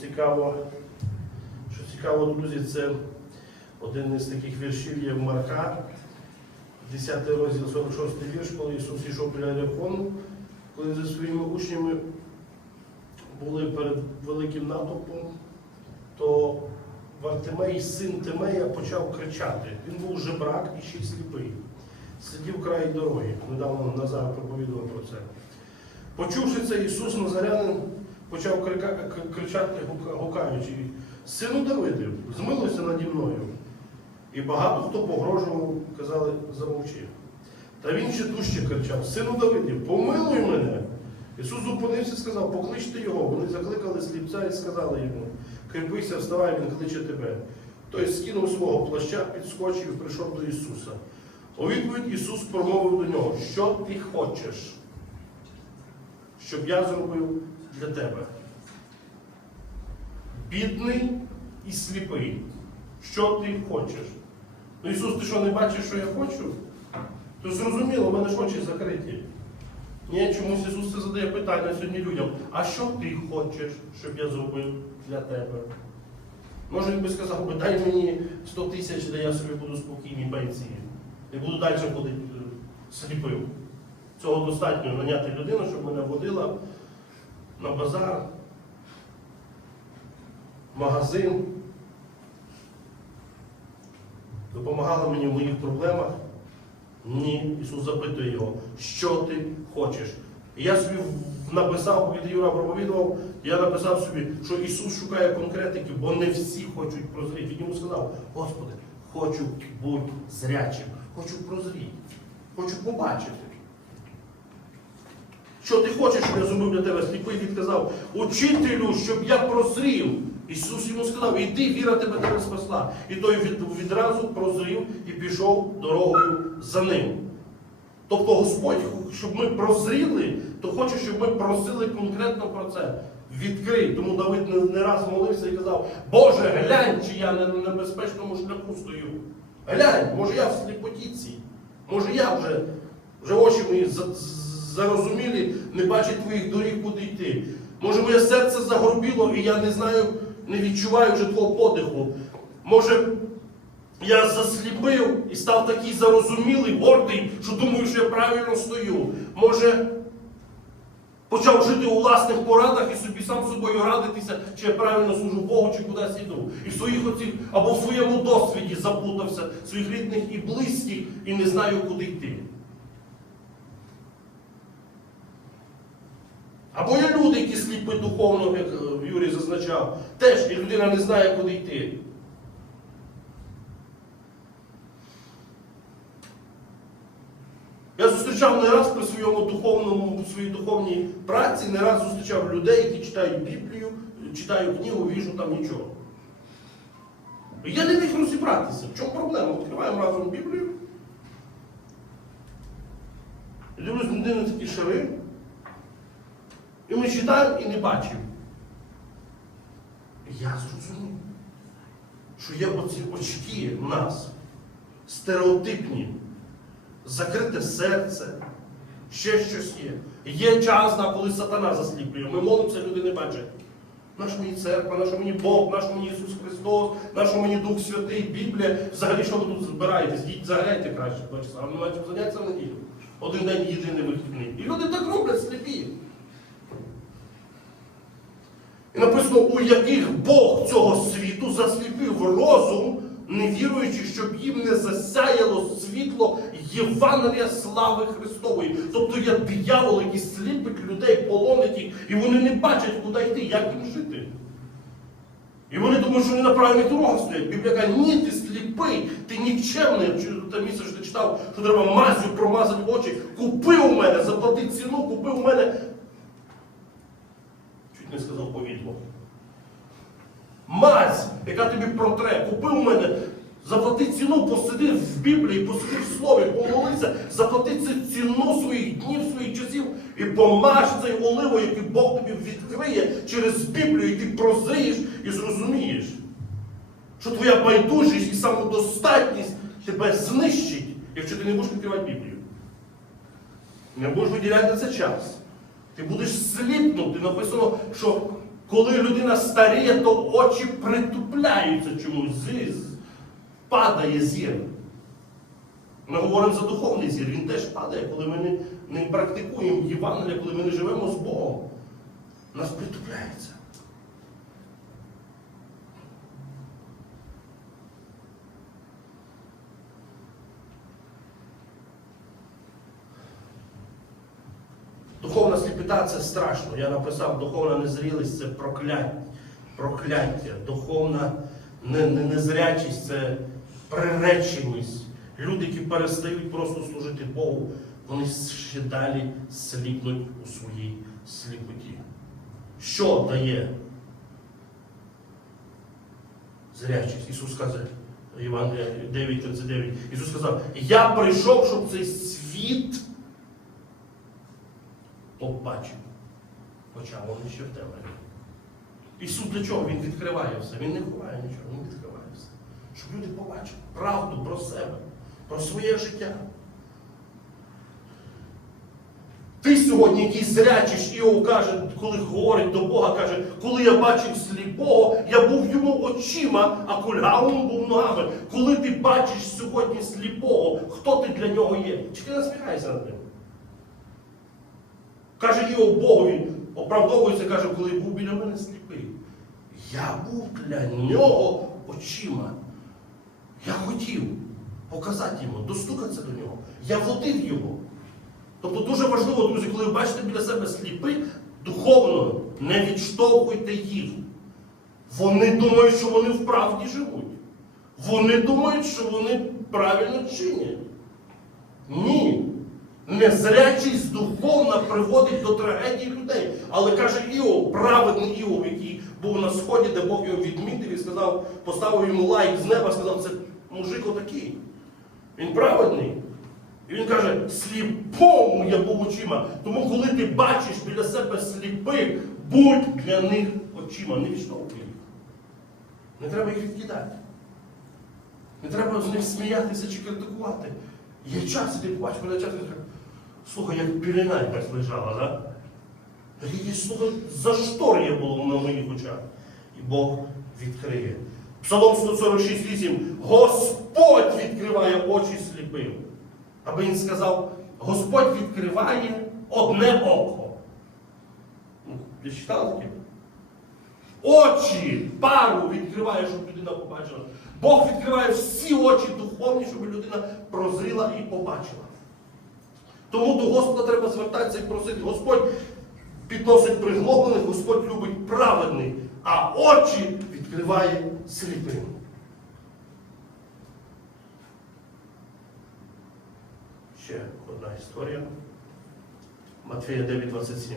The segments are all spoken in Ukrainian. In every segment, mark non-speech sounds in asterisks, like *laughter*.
цікаво, що цікаво, друзі, це один із таких віршів є в Марка, 10 розділ 46 вірш, коли Ісус йшов біля Ряхону, коли зі своїми учнями були перед великим натовпом, то Вартимей, син Тимея, почав кричати. Він був жебрак і ще сліпий. Сидів край дороги. Недавно Назар проповідував про це. Почувши це, Ісус Назарянин почав кричати, гукаючи, сину Давидів, змилуйся наді мною. І багато хто погрожував, казали, замовчи. Та він ще дужче кричав: Сину Давидів, помилуй мене. Ісус зупинився і сказав, покличте його. Вони закликали сліпця і сказали йому, кріпися, вставай, він кличе тебе. Той скинув свого плаща, підскочив і прийшов до Ісуса. У відповідь Ісус промовив до нього, що ти хочеш, щоб я зробив для тебе. Бідний і сліпий. Що ти хочеш? Ну, Ісус, ти що не бачиш, що я хочу? То зрозуміло, в мене ж очі закриті. Ні, чомусь Ісус це задає питання сьогодні людям. А що ти хочеш, щоб я зробив для тебе? Може він би сказав, би, дай мені 100 тисяч, де я собі буду спокійній пенсії. І буду далі ходити е, сліпим. Цього достатньо наняти людину, щоб мене водила на базар, в магазин, допомагала мені в моїх проблемах. Ні, Ісус запитує його, що ти хочеш. Я собі написав, від Юра проповідував, я написав собі, що Ісус шукає конкретики, бо не всі хочуть прозріти. Він йому сказав, Господи, хочу бути зрячим, хочу прозріти, хочу побачити. Що ти хочеш, щоб я зробив для тебе? Сліпий відказав, учителю, щоб я прозрів. Ісус йому сказав, іди, віра тебе тебе спасла. І той від, відразу прозрів і пішов дорогою за ним. Тобто Господь, щоб ми прозріли, то хоче, щоб ми просили конкретно про це. Відкрий. Тому Давид не, раз молився і казав, Боже, глянь, чи я на небезпечному шляху стою. Глянь, може я в сліпотіці, може я вже, вже очі мої зарозумілі, не бачать твоїх доріг, куди йти. Може, моє серце загорбіло, і я не знаю, не відчуваю вже твого подиху. Може, я засліпив і став такий зарозумілий, гордий, що думаю, що я правильно стою. Може, почав жити у власних порадах і собі сам собою радитися, чи я правильно служу Богу, чи кудись йду. І в своїх оцих, або в своєму досвіді заплутався, своїх рідних і близьких, і не знаю, куди йти. Або є люди, які сліпі духовно, як е, Юрій зазначав, теж і людина не знає, куди йти. Я зустрічав не раз при своєму духовному, своїй духовній праці, не раз зустрічав людей, які читають Біблію, читають книгу, віжу там нічого. Я не міг розібратися. В чому проблема? Відкриваємо разом Біблію. Дивлюсь, людина такі шари. І ми читаємо і не бачимо. Я зрозумів, що є оці очки в нас, стереотипні, закрите серце, ще щось є. Є час, на коли сатана засліплює. Ми молимося, люди не бачать. Наша мені церква, наша мені Бог, наш мені Ісус Христос, наш мені Дух Святий, Біблія. Взагалі, що ви тут збираєтесь? Діть, заграйте краще часа, а ми маємо заняття в неділю. Один день єдиний вихідний. І люди так роблять сліпі. І написано, у яких Бог цього світу засліпив розум, не віруючи, щоб їм не засяяло світло Євангелія слави Христової. Тобто є диявол, який сліпить людей, полонить їх, і вони не бачать, куди йти, як їм жити. І вони думають, що вони на правильних дорогах стоять. Біблія каже, ні, ти сліпий, ти нікчемний. Те місце, що ти читав, що треба мазю промазати очі. Купи у мене, заплати ціну, купи у мене. Не сказав повідло. Мазь, яка тобі протре, купи у мене, заплати ціну, посиди в Біблії, посиди в слові, помолися, заплати ціну своїх днів, своїх часів, і помаж цей оливою, який Бог тобі відкриє через Біблію, і ти прозрієш і зрозумієш, що твоя байдужість і самодостатність тебе знищить, якщо ти не будеш відкривати Біблію. Не будеш виділяти це час. Ти будеш сліпнути. Написано, що коли людина старіє, то очі притупляються чомусь. Падає зір. Ми говоримо за духовний зір, він теж падає, коли ми не, не практикуємо Євангелія, коли ми не живемо з Богом. Нас притупляється. Духовна це страшно. Я написав, духовна незрілість це прокляття. прокляття. Духовна не- не- незрячість це приреченість. Люди, які перестають просто служити Богу, вони ще далі сліпнуть у своїй сліпоті. Що дає зрячість? Ісус каже, Євангелія 9.39. Ісус сказав, я прийшов, щоб цей світ побачив. Хоча вони ще в темряві. Ісус для чого? Він відкриває все. Він не ховає нічого, він відкриває все. Щоб люди побачили правду про себе, про своє життя. Ти сьогодні, який зрячиш, Іов каже, коли говорить до Бога, каже, коли я бачив сліпого, я був йому очима, а кульгавим був ногами. Коли ти бачиш сьогодні сліпого, хто ти для нього є? Чи ти насміхаєшся над ним? Каже Іов Богові, оправдовується, каже, коли був біля мене сліпий. Я був для нього очима. Я хотів показати йому, достукатися до нього. Я водив його. Тобто дуже важливо, друзі, коли ви бачите біля себе сліпих, духовно не відштовхуйте їх. Вони думають, що вони в правді живуть. Вони думають, що вони правильно чинять. Ні. Незрячість духовна приводить до трагедії людей. Але каже Іов, праведний Іов, який був на сході, де Бог його відмітив і сказав, поставив йому лайк з неба, сказав, це мужик отакий. Він праведний. І він каже, сліпому я був очима. Тому коли ти бачиш біля себе сліпих, будь для них очима, не відштовхуй їх. Не треба їх відкидати. Не треба з них сміятися чи критикувати. Є час, і ти побачиш, мене час і каже, слухай, як пілена якась лежала, да? І, слухай, за штор'я було на моїх очах. І Бог відкриє. Псалом 146.8. Господь відкриває очі сліпим. Аби він сказав, Господь відкриває одне око. Ну, Ви читали таке? Очі, пару відкриває, щоб людина побачила. Бог відкриває всі очі духовні, щоб людина прозріла і побачила. Тому до Господа треба звертатися і просити. Господь підносить приглоблених, Господь любить праведних, а очі відкриває сліпим. Ще одна історія. Матфея 9,27.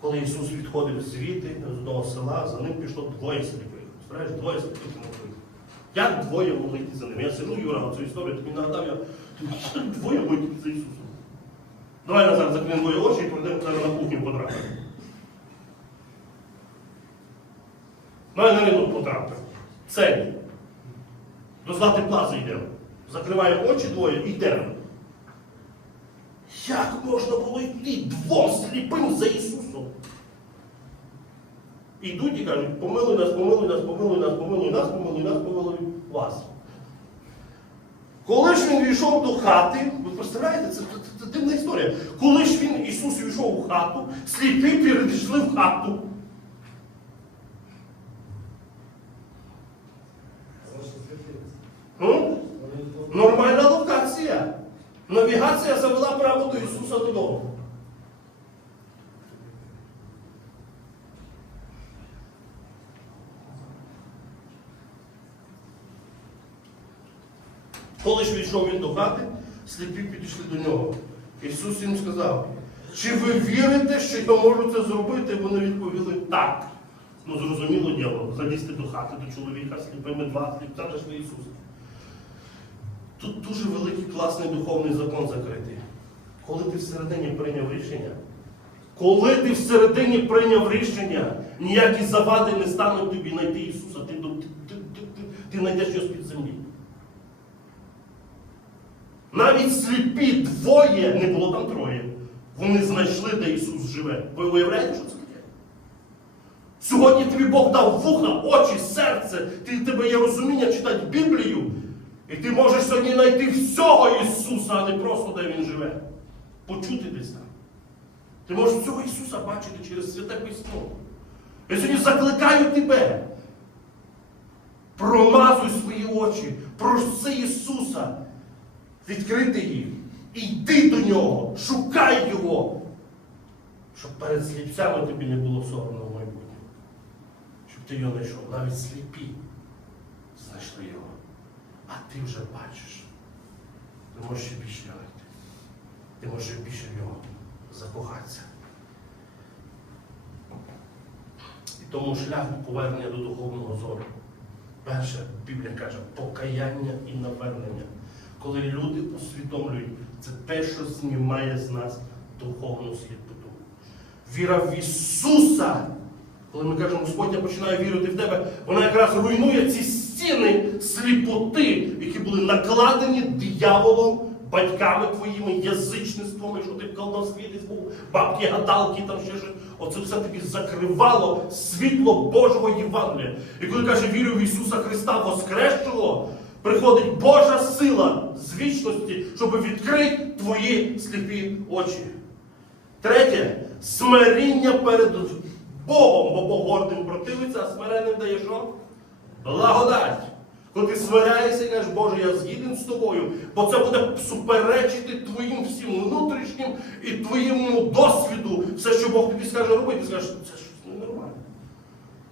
Коли Ісус відходив звідти з одного села, за ним пішло двоє сліпих. Знаєш, двоє сліпих могли. Як двоє могли йти за ним? Я сижу, Юра, цю історію, тобі нагадав, я *laughs* двоє могли йти за Ісусом. Давай назад закинемо двоє очі і пройдемо зараз на кухню потрапимо. Давай на ринок потрапимо. Цель. До Злати плази йдемо. Закриваємо очі двоє і йдемо. Як можна було йти двом сліпим за Ісусом? Ідуть і кажуть, помилуй нас, помилуй нас, помилуй нас, помилуй нас, помилуй нас, помилуй вас. Коли ж він війшов до хати, ви представляєте, це, це, це, дивна історія. Коли ж він, Ісус війшов у хату, сліпі перейшли в хату. Ну, нормальна локація. Навігація завела право до Ісуса додому. Коли ж війшов він до хати, сліпі підійшли до нього. Ісус їм сказав, чи ви вірите, що я можу це зробити? Вони відповіли так. Ну, зрозуміло діло, залізти до хати до чоловіка сліпими два сліпця зайшли Ісус. Тут дуже великий класний духовний закон закритий. Коли ти всередині прийняв рішення, Коли ти всередині прийняв рішення, ніякі завади не стануть тобі знайти Ісуса, ти, ти, ти, ти, ти, ти знайдеш його з-під землі. Навіть сліпі двоє, не було там троє. Вони знайшли, де Ісус живе. Ви уявляєте, що це таке? Сьогодні тобі Бог дав вуха, очі, серце, ти, тебе є розуміння читати Біблію. І ти можеш сьогодні знайти всього Ісуса, а не просто де Він живе. Почути десь там. Ти можеш всього Ісуса бачити через святе письмо. Я сьогодні закликаю тебе. Промазуй свої очі, проси Ісуса відкрити їх. І йди до нього, шукай Його, щоб перед сліпцями тобі не було соромно в майбутньому. Щоб ти його знайшов. Навіть сліпі знайшли його. А ти вже бачиш. Ти можеш ще більше його. Ти можеш більше в нього закохатися. І тому шлях повернення до духовного зору. Перше, Біблія каже, покаяння і навернення. Коли люди усвідомлюють, це те, що знімає з нас духовну сліпоту. Віра в Ісуса. Коли ми кажемо, Господь, я починаю вірити в тебе, вона якраз руйнує ці стіни сліпоти, які були накладені дияволом, батьками твоїми, язичництвом, що ти в колдовстві десь був, бабки, гадалки, там ще щось. Оце все тобі закривало світло Божого Євангелія. І коли каже, вірю в Ісуса Христа Воскресшого, приходить Божа сила з вічності, щоб відкрити твої сліпі очі. Третє смиріння перед Богом, бо Бог гордим противиться, а смиренним дає що? Благодать. Коли ти смиряєшся і кажеш, Боже, я згіден з тобою, бо це буде суперечити твоїм всім внутрішнім і твоєму досвіду. Все, що Бог тобі скаже робити, ти скажеш, це щось ненормально.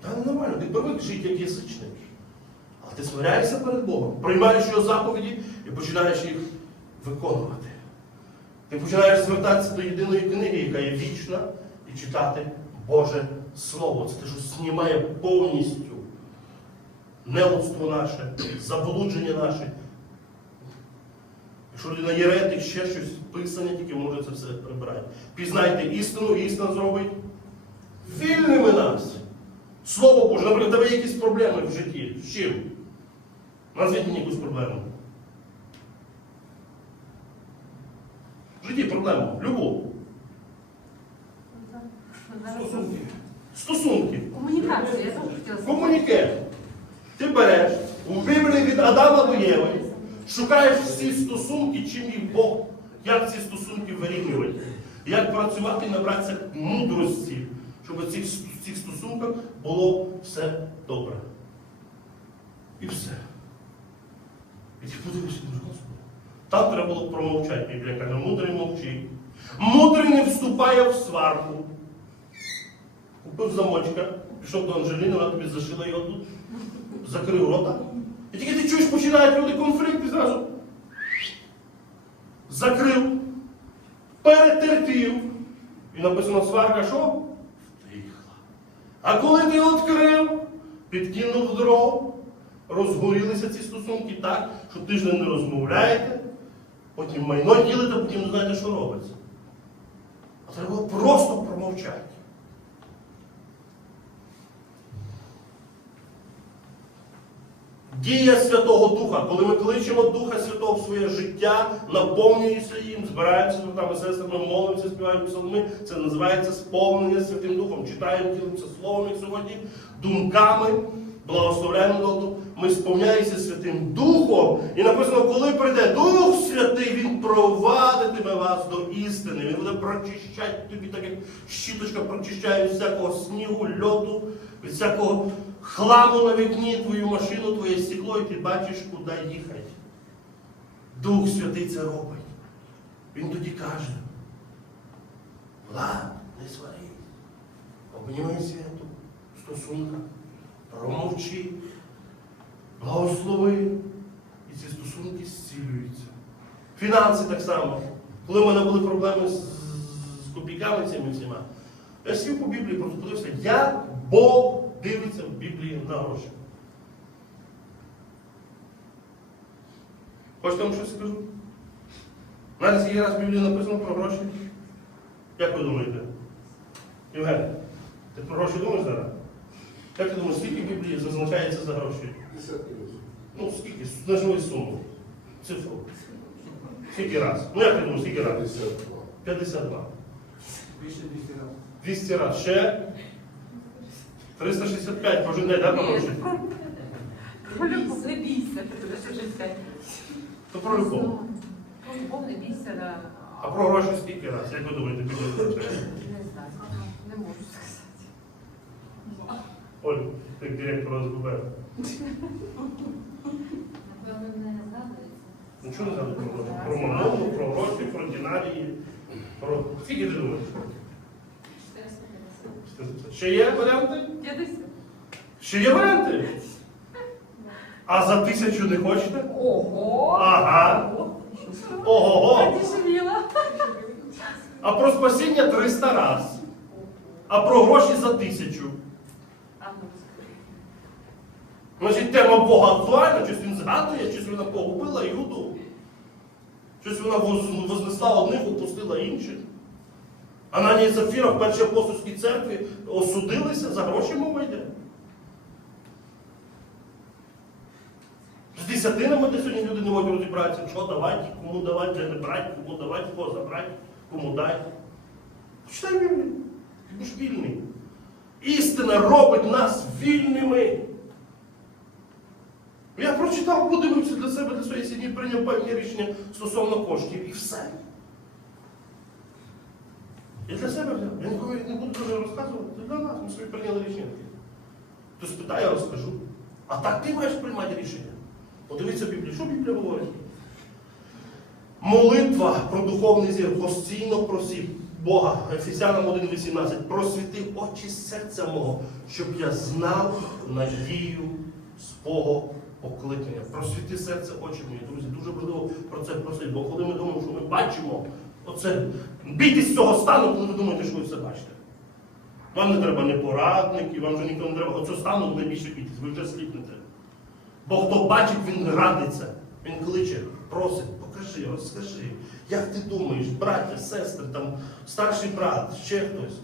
Та ненормально, ти привик жити як язичник. Але ти смиряєшся перед Богом, приймаєш його заповіді і починаєш їх виконувати. Ти починаєш звертатися до єдиної книги, яка є вічна, і читати Боже Слово. Це те, що знімає повністю нелудство наше, заблудження наше. Якщо людина єретик, ще щось, писання тільки може це все прибирати. Пізнайте істину, істина зробить вільними нас. Слово Боже, наприклад, тебе якісь проблеми в житті. З чим? Назвіть мені якусь проблему. В житті проблему. Любу. Стосунки. Стосунки. Комунікація, я теж хотіла сказати. Комуніке. Ти береш Біблії від Адама до Єви, шукаєш всі стосунки, чим їх Бог, як ці стосунки вирівнювати, як працювати і набратися мудрості, щоб у цих, в цих стосунках було все добре. І все. І ти подивишся, думаєш, Господи. Там треба було промовчати. Біблія каже, мудрий мовчить. Мудрий не вступає в сварку. Купив замочка, пішов до Анжеліни, вона тобі зашила його тут, закрив рота. І тільки ти чуєш, починають люди конфлікти зразу. Закрив, перетерпів. І написано сварка, що? Втихла. А коли ти відкрив, підкинув дров, розгорілися ці стосунки так, що тиждень не розмовляєте, потім майно ділите, потім не знаєте, що робиться. А треба просто промовчати. Дія Святого Духа, коли ми кличемо Духа Святого в своє життя, наповнюємося їм, збираємося з братами, сестрами, молимося, співаємо псалми, це називається сповнення Святим Духом. Читаємо, ділимося словом сьогодні, думками, благословляємо Богу. Ми сповняємося Святим Духом. І написано, коли прийде Дух Святий, Він провадитиме вас до істини. Він буде прочищати тобі, так як щіточка прочищає від всякого снігу, льоду, від всякого хламу на вікні, твою машину, твоє стекло, і ти бачиш, куди їхати. Дух Святий це робить. Він тоді каже, Влад, не сварись, обніми святу в стосунках, промовчи, благослови, і ці стосунки зцілюються. Фінанси так само. Коли в мене були проблеми з, з копійками цими всіма, я сів по Біблії, просто подивився, як Бог дивиться в Біблії на гроші. Хочете вам щось скажу? Знаєте, скільки раз в Біблії написано про гроші? Як ви думаєте? Євген, ти про гроші думаєш зараз? Як ти думаєш, скільки в Біблії зазначається за гроші? 50. Ну, скільки? Нажми суму. Цифру. Скільки раз? Ну як ти думаєш, скільки раз? 52. 52. Більше 200 разів. 200 раз. Ще 365 кожен день, так, про гроші? Не бійся. То про любов. Про любов не бійся, да. А про гроші скільки раз? Як ви думаєте, Біблія зазначає? Не знаю, не можу сказати. Оль, ти як директор ОСББ. Напевно, не згадується. Ну чого не знаю про мамону, про гроші, про динарії, про... Скільки ти думаєш? 450. Ще є варіанти? 50. Ще є варіанти? А за тисячу не хочете? Ого! Ага. Ого-го! А про спасіння 300 раз. А про гроші за тисячу. Значить, тема Бога актуальна, щось він згадує, щось вона погубила Юду. Щось вона воз- вознесла одних, опустила інших. Ананія і Зафіра в першій апостольській церкві осудилися, за гроші мова йде. З десятинами де сьогодні люди не можуть розібратися, що давати, кому давати, де не брати, кому давати, кого забрати, кому дати. Читай Біблію, ти будеш вільний. Істина робить нас вільними. Я прочитав, подивився для себе, для своєї сім'ї, прийняв певні рішення стосовно коштів і все. Я для себе. Я нікому не буду дуже розказувати. Для нас ми собі прийняли рішення. Хтось питає, я розкажу. А так ти маєш приймати рішення. Подивіться Біблію. Що Біблія говорить? Молитва про духовний зір. Постійно просіть Бога. Ефесянам 1.18. Просвіти очі серця мого, щоб я знав надію свого покликання. Просвіти серце очі мої, друзі. Дуже важливо про це просити. Бо коли ми думаємо, що ми бачимо, оце бійтесь цього стану, коли ви думаєте, що ви все бачите. Вам не треба не порадників, вам вже ніхто не треба. Оцього стану найбільше бійтесь, ви вже сліпнете. Бо хто бачить, він радиться. Він кличе, просить, покажи, розкажи. Як ти думаєш, браття, сестри, там, старший брат, ще хтось.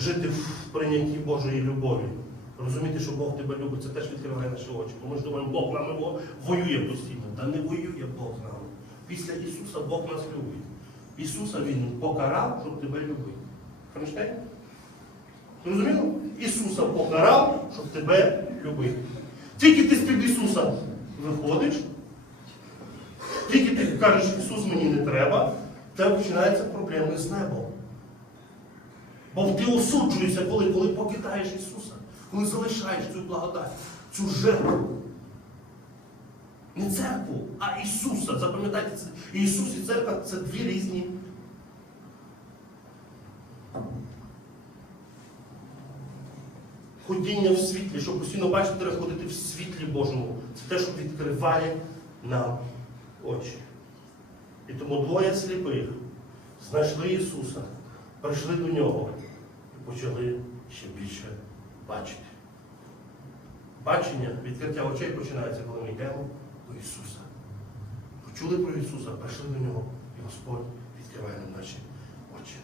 Жити в прийнятті Божої любові. Розуміти, що Бог тебе любить, це теж відкриває наші очі. Бо ми ж думаємо, Бог нами во- воює постійно. Та не воює Бог з нами. Після Ісуса Бог нас любить. Ісуса Він покарав, щоб тебе любити. Пам'ятаєте? Зрозуміло? Ісуса покарав, щоб тебе любити. Тільки ти з-під Ісуса виходиш, тільки ти кажеш, Ісус мені не треба, в тебе починаються проблеми з небом. Бо ти осуджуєшся, коли, коли покидаєш Ісуса, коли залишаєш цю благодать, цю жертву. Не церкву, а Ісуса. Запам'ятайте, це Ісус і церква це дві різні. Ходіння в світлі, щоб постійно бачити, треба ходити в світлі Божому. Це те, що відкриває нам очі. І тому двоє сліпих знайшли Ісуса, прийшли до Нього почали ще більше бачити. Бачення, відкриття очей починається, коли ми йдемо до Ісуса. Почули про Ісуса, прийшли до Нього, і Господь відкриває нам наші очі.